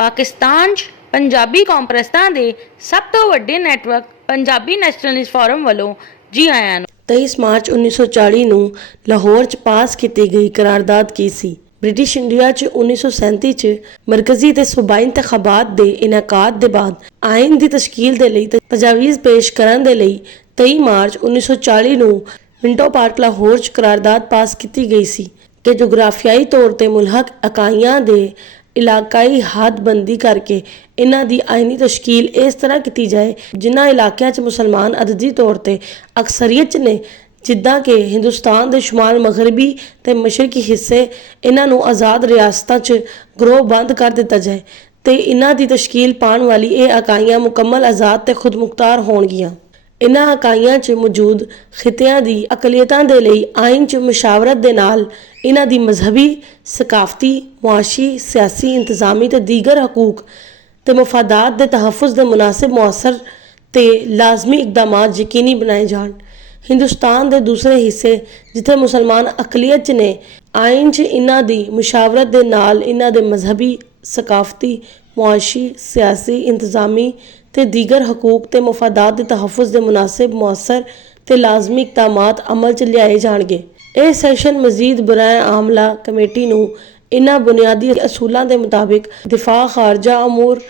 पाकिस्तान 'ਚ पंजाबी कॉन्फ्रेंसां ਦੇ ਸਭ ਤੋਂ ਵੱਡੇ ਨੈਟਵਰਕ पंजाबी नैशनलिस्ट फोरम ਵੱਲੋਂ जी आयां ਨੂੰ 23 ਮਾਰਚ 1940 ਨੂੰ ਲਾਹੌਰ 'ਚ ਪਾਸ ਕੀਤੀ ਗਈ ਕਰਾਰਦਾਦ ਕੀ ਸੀ। ਬ੍ਰਿਟਿਸ਼ ਇੰਡੀਆ 'ਚ 1937 'ਚ ਮਰਕਜ਼ੀ ਤੇ ਸੂਬਾਈ ਇੰਤਖਾਬਾਤ ਦੇ ਇਨਕਾਦ ਦੇ ਬਾਅਦ ਆਇਨ ਦੀ ਤਸ਼ਕੀਲ ਦੇ ਲਈ ਤਜਾਵੀਜ਼ ਪੇਸ਼ ਕਰਨ ਦੇ ਲਈ 23 ਮਾਰਚ 1940 ਨੂੰ ਮਿੰਟੋ ਪਾਰਕ ਲਾਹੌਰ 'ਚ ਕਰਾਰਦਾਦ ਪਾਸ ਕੀਤੀ ਗਈ ਸੀ ਕਿ ਜੋਗਰਾਫਿਆਈ ਤੌਰ ਤੇ ਮੁਲਹਕ ਇਕਾਈਆਂ ਦੇ ਇਲਾਕਾਈ ਹੱਦਬੰਦੀ ਕਰਕੇ ਇਹਨਾਂ ਦੀ ਆਇਨੀ ਤਸ਼ਕੀਲ ਇਸ ਤਰ੍ਹਾਂ ਕੀਤੀ ਜਾਏ ਜਿਨ੍ਹਾਂ ਇਲਾਕਿਆਂ 'ਚ ਮੁਸਲਮਾਨ ਅਦਦੀ ਤੌਰ ਤੇ ਅਕਸਰੀਅਤ 'ਚ ਨੇ, ਜਿੱਦਾਂ ਕਿ ਹਿੰਦੁਸਤਾਨ ਦੇ ਸ਼ੁਮਾਲ ਮਗਰਬੀ ਤੇ ਮਸ਼ਰਕੀ ਹਿੱਸੇ। ਇਹਨਾਂ ਨੂੰ ਆਜ਼ਾਦ ਰਿਆਸਤਾਂ 'ਚ ਗਰੋਹਬੰਦ ਕਰ ਦਿੱਤਾ ਜਾਏ ਤੇ ਇਹਨਾਂ ਦੀ ਤਸ਼ਕੀਲ ਪਾਉਣ ਵਾਲੀ ਇਹ ਇਕਾਈਆਂ ਮੁਕੰਮਲ ਆਜ਼ਾਦ ਤੇ ਖੁਦਮੁਖਤਾਰ ਹੋਣਗੀਆਂ। ਇਹਨਾਂ ਇਕਾਈਆਂ 'ਚ ਮੌਜੂਦ ਖਿੱਤਿਆਂ ਦੀ ਅਕਲੀਅਤਾਂ ਦੇ ਲਈ ਆਇਨ 'ਚ ਮੁਸ਼ਾਵਰਤ ਦੇ ਨਾਲ ਇਹਨਾਂ ਦੀ ਮਜ਼ਹਬੀ, ਸਕਾਫਤੀ, ਮੁਆਸ਼ੀ, ਸਿਆਸੀ, ਇੰਤਜ਼ਾਮੀ ਤੇ ਦੀਗਰ ਹਕੂਕ ਤੇ ਮਫਾਦਾਤ ਦੇ ਤਹਫੁਜ਼ ਦੇ ਮੁਨਾਸਿਬ ਮੌਸਰ ਤੇ ਲਾਜ਼ਮੀ ਇਕਦਾਮਾਤ ਯਕੀਨੀ ਬਣਾਏ ਜਾਣ। ਹਿੰਦੁਸਤਾਨ ਦੇ ਦੂਸਰੇ ਹਿੱਸੇ ਜਿੱਥੇ ਮੁਸਲਮਾਨ ਅਕਲੀਅਤ 'ਚ ਨੇ, ਆਇਨ 'ਚ ਇਹਨਾਂ ਦੀ ਮੁਸ਼ਾਵਰਤ ਦੇ ਨਾਲ ਇਹਨਾਂ ਦੇ ਮਜ਼ਹਬੀ, ਸਕਾਫਤੀ, ਮੁਆਸ਼ੀ, ਸਿਆਸੀ, ਇੰਤਜ਼ਾਮੀ ਤੇ ਦੀਗਰ ਹਕੂਕ ਤੇ ਮਫਾਦਾਤ ਦੇ ਤਹਫੁਜ਼ ਦੇ ਮੁਨਾਸਿਬ ਮੌਸਰ ਤੇ ਲਾਜ਼ਮੀ ਇਕਦਾਮਾਤ ਅਮਲ 'ਚ ਲਿਆਏ ਜਾਣਗੇ। ਇਹ ਸੈਸ਼ਨ ਮਜ਼ੀਦ ਬਰਾਏ ਆਮਲਾ ਕਮੇਟੀ ਨੂੰ ਇਹਨਾਂ ਬੁਨਿਆਦੀ ਅਸੂਲਾਂ ਦੇ ਮੁਤਾबिक ਦਿਫਾ, ਖਾਰਜਾ ਅਮੂਰ,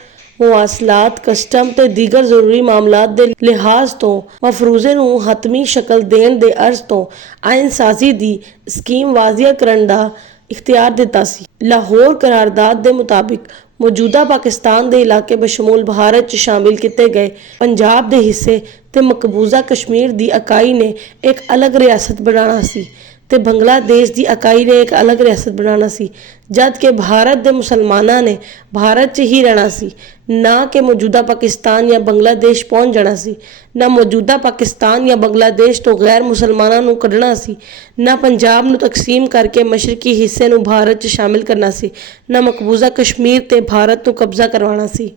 ਮੁਵਾਸਲਾਤ, ਕਸਟਮ ਤੇ ਦੀਗਰ ਜ਼ਰੂਰੀ ਮਾਮਲਾਤ ਦੇ ਲਿਹਾਜ਼ ਤੋਂ ਮਫਰੂਜ਼ੇ ਨੂੰ ਹਤਮੀ ਸ਼ਕਲ ਦੇਣ ਦੇ ਅਰਜ਼ ਤੋਂ ਆਇਨ ਸਾਜ਼ੀ ਦੀ ਸਕੀਮ ਵਾਜ਼ੀਆ ਕਰਨ ਦਾ ਇਖਤਿਆਰ ਦਿੱਤਾ ਸੀ। ਲਾਹੌਰ ਕਰਾਰਦਾਦ ਦੇ ਮੁਤਾबिक ਮੌਜੂਦਾ ਪਾਕਿਸਤਾਨ ਦੇ ਇਲਾਕੇ ਬਸ਼ਮੂਲ ਭਾਰਤ 'ਚ ਸ਼ਾਮਿਲ ਕੀਤੇ ਗਏ ਪੰਜਾਬ ਦੇ ਹਿੱਸੇ ਤੇ ਮਕਬੂਜ਼ਾ ਕਸ਼ਮੀਰ ਦੀ ਇਕਾਈ ਨੇ ਇੱਕ ਅਲੱਗ ਰਿਆਸਤ ਬਣਾਉਣਾ ਸੀ ਤੇ ਬੰਗਲਾਦੇਸ਼ ਦੀ ਇਕਾਈ ਨੇ ਇੱਕ ਅਲੱਗ ਰਿਆਸਤ ਬਣਾਉਣਾ ਸੀ, ਜਦ ਕਿ ਭਾਰਤ ਦੇ ਮੁਸਲਮਾਨਾਂ ਨੇ ਭਾਰਤ 'ਚ ਹੀ ਰਹਿਣਾ ਸੀ, ਨਾ ਕਿ ਮੌਜੂਦਾ ਪਾਕਿਸਤਾਨ ਜਾਂ ਬੰਗਲਾਦੇਸ਼ ਪਹੁੰਚ ਜਾਣਾ ਸੀ। ਨਾ ਮੌਜੂਦਾ ਪਾਕਿਸਤਾਨ ਜਾਂ ਬੰਗਲਾਦੇਸ਼ ਤੋਂ ਗੈਰ ਮੁਸਲਮਾਨਾਂ ਨੂੰ ਕੱਢਣਾ ਸੀ, ਨਾ ਪੰਜਾਬ ਨੂੰ ਤਕਸੀਮ ਕਰਕੇ ਮਸ਼ਰਕੀ ਹਿੱਸੇ ਨੂੰ ਭਾਰਤ 'ਚ ਸ਼ਾਮਿਲ ਕਰਨਾ ਸੀ, ਨਾ ਮਕਬੂਜ਼ਾ ਕਸ਼ਮੀਰ ਤੇ ਭਾਰਤ ਨੂੰ ਕਬਜ਼ਾ ਕਰਵਾਉਣਾ ਸੀ।